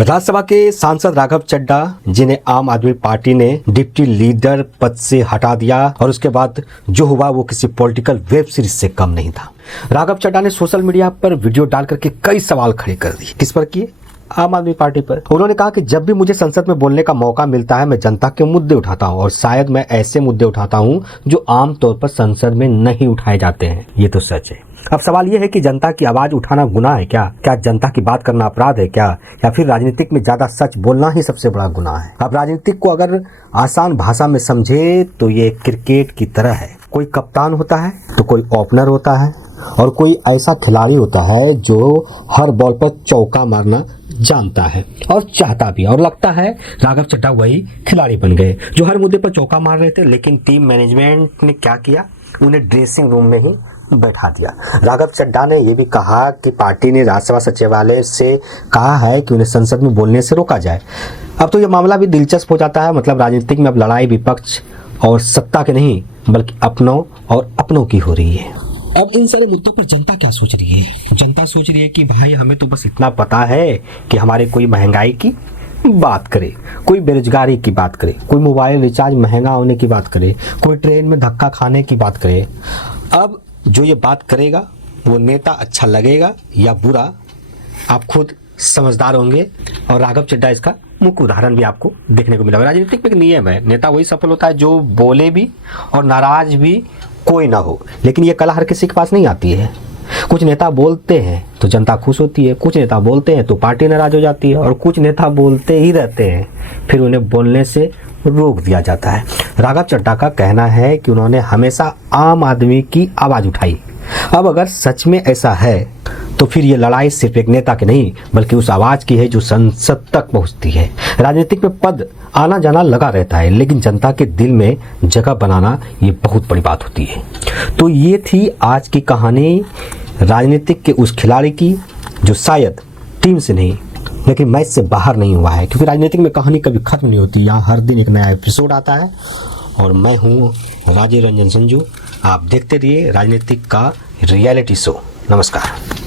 राज्यसभा के सांसद राघव चड्ढा जिन्हें आम आदमी पार्टी ने डिप्टी लीडर पद से हटा दिया और उसके बाद जो हुआ वो किसी पॉलिटिकल वेब सीरीज से कम नहीं था। राघव चड्ढा ने सोशल मीडिया पर वीडियो डाल करके कई सवाल खड़े कर दिए। किस पर किए? आम आदमी पार्टी पर। उन्होंने कहा कि जब भी मुझे संसद में बोलने का मौका मिलता है मैं जनता के मुद्दे उठाता हूं और शायद मैं ऐसे मुद्दे उठाता हूं जो आमतौर पर संसद में नहीं उठाए जाते हैं। ये तो सच है। अब सवाल यह है कि जनता की आवाज उठाना गुनाह है क्या? क्या जनता की बात करना अपराध है क्या? या फिर राजनीतिक में ज्यादा सच बोलना ही सबसे बड़ा गुनाह है? अब राजनीतिक को अगर आसान भाषा में समझे तो ये क्रिकेट की तरह है। कोई कप्तान होता है तो कोई ओपनर होता है और कोई ऐसा खिलाड़ी होता है जो हर बॉल पर चौका मारना जानता है और चाहता भी। और लगता है राघव चड्ढा वही खिलाड़ी बन गए जो हर मुद्दे पर चौका मार रहे थे। लेकिन टीम मैनेजमेंट ने क्या किया? उन्हें ड्रेसिंग रूम में ही बैठा दिया। राघव चड्ढा ने यह भी कहा कि पार्टी ने राज्यसभा सचिवालय से कहा है कि उन्हें संसद में बोलने से रोका जाए। अब तो यह मामला भी दिलचस्प हो जाता है। मतलब राजनीतिक में अब लड़ाई विपक्ष और सत्ता के नहीं बल्कि अपनों और अपनों की हो रही है। अब इन सारे मुद्दों पर जनता क्या सोच रही है? जनता सोच रही है कि भाई हमें तो बस इतना पता है कि हमारे कोई महंगाई की बात करे, कोई बेरोजगारी की बात करे, कोई मोबाइल रिचार्ज महंगा होने की बात करे, कोई ट्रेन में धक्का खाने की बात करे। अब जो ये बात करेगा वो नेता अच्छा लगेगा या बुरा, आप खुद समझदार होंगे। और राघव चड्ढा इसका मुख्य उदाहरण भी आपको देखने को मिला। राजनीतिक में एक नियम है, नेता वही सफल होता है जो बोले भी और नाराज भी कोई ना हो। लेकिन ये कला हर किसी के पास नहीं आती है। कुछ नेता बोलते हैं तो जनता खुश होती है, कुछ नेता बोलते हैं तो पार्टी नाराज हो जाती है और कुछ नेता बोलते ही रहते हैं फिर उन्हें बोलने से रोक दिया जाता है। राघव चड्ढा का कहना है कि उन्होंने हमेशा आम आदमी की आवाज़ उठाई। अब अगर सच में ऐसा है तो फिर ये लड़ाई सिर्फ एक नेता की नहीं बल्कि उस आवाज़ की है जो संसद तक पहुंचती है। राजनीतिक में पद आना जाना लगा रहता है लेकिन जनता के दिल में जगह बनाना ये बहुत बड़ी बात होती है। तो ये थी आज की कहानी राजनीतिक के उस खिलाड़ी की जो शायद टीम से नहीं लेकिन मैच से बाहर नहीं हुआ है, क्योंकि राजनीतिक में कहानी कभी खत्म नहीं होती। यहाँ हर दिन एक नया एपिसोड आता है और मैं हूँ राजीव रंजन संजू। आप देखते रहिए राजनीतिक का रियलिटी शो। नमस्कार।